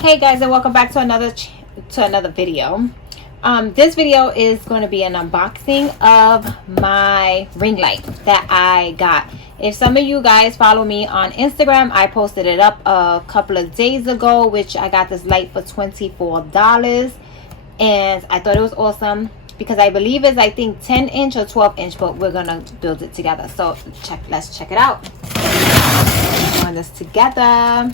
Hey guys, and welcome back to another video. This video is going to be an unboxing of my ring light that I got. If some of you guys follow me on Instagram, I posted it up a couple of days ago, which I got this light for $24, and I thought it was awesome because I believe it's, I think, 10-inch or 12-inch, but we're gonna build it together. So let's check it out. Doing this together.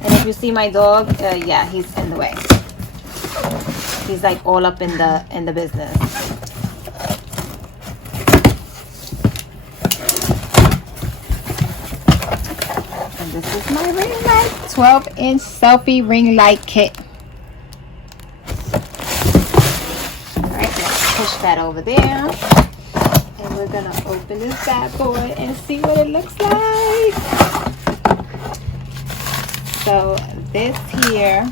And if you see my dog, yeah, he's in the way. He's like all up in the business. And this is my ring light, 12-inch selfie ring light kit. All right, let's push that over there, and we're gonna open this bad boy and see what it looks like. So this here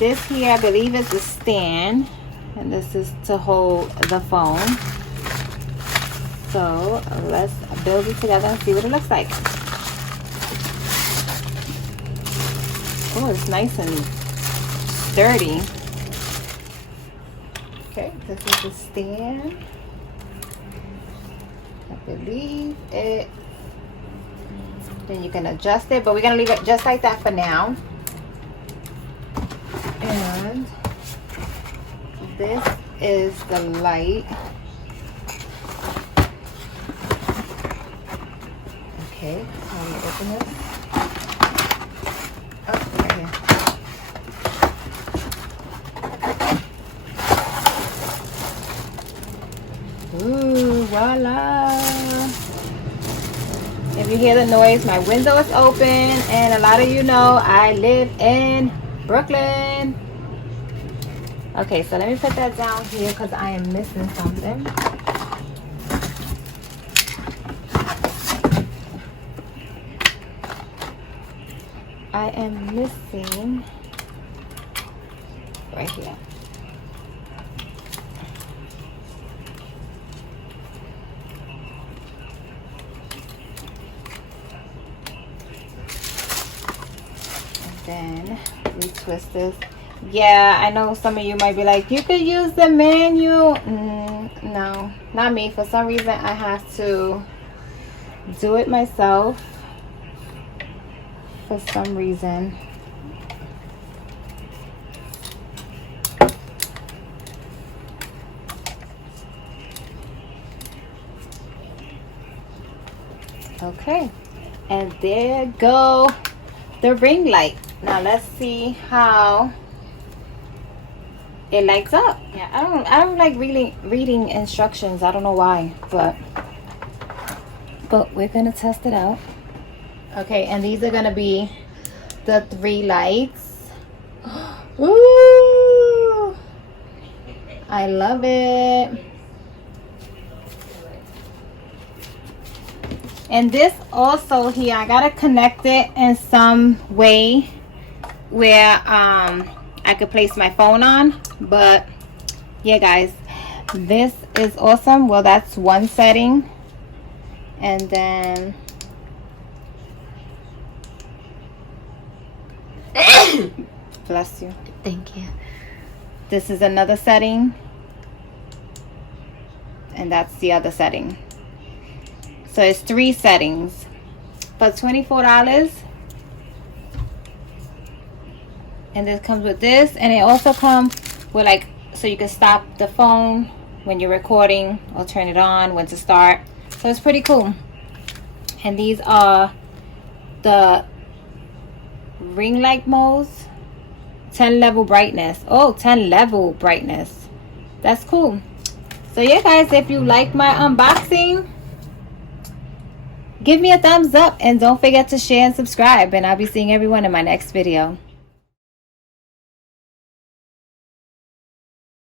I believe is the stand, and this is to hold the phone. So let's build it together and see what it looks like. Oh, it's nice and sturdy. Okay, this is the stand. I believe it. Then you can adjust it, but we're gonna leave it just like that for now. And this is the light. Okay, how do you open this? Oh, right here. Ooh, voila! If you hear the noise, my window is open, and a lot of you know I live in Brooklyn. Okay, so let me put that down here because I am missing something. I am missing right here. Then we twist this. Yeah, I know some of you might be like, you could use the manual. No, not me. For some reason I have to do it myself. For some reason. Okay, and there go the ring light. Now let's see how it lights up. Yeah, I don't like reading instructions. I don't know why, but we're gonna test it out. Okay, and these are gonna be the 3 lights. Ooh, I love it. And this also here, I gotta connect it in some way where I could place my phone on. But yeah guys, this is awesome. Well, that's one setting, and then bless you, thank you. This is another setting, and that's the other setting. So it's 3 settings for $24. And this comes with this, and it also comes with, like, so you can stop the phone when you're recording or turn it on when to start. So it's pretty cool. And these are the ring light modes. 10 level brightness. Oh, 10 level brightness. That's cool. So yeah guys, if you like my unboxing, give me a thumbs up, and don't forget to share and subscribe, and I'll be seeing everyone in my next video.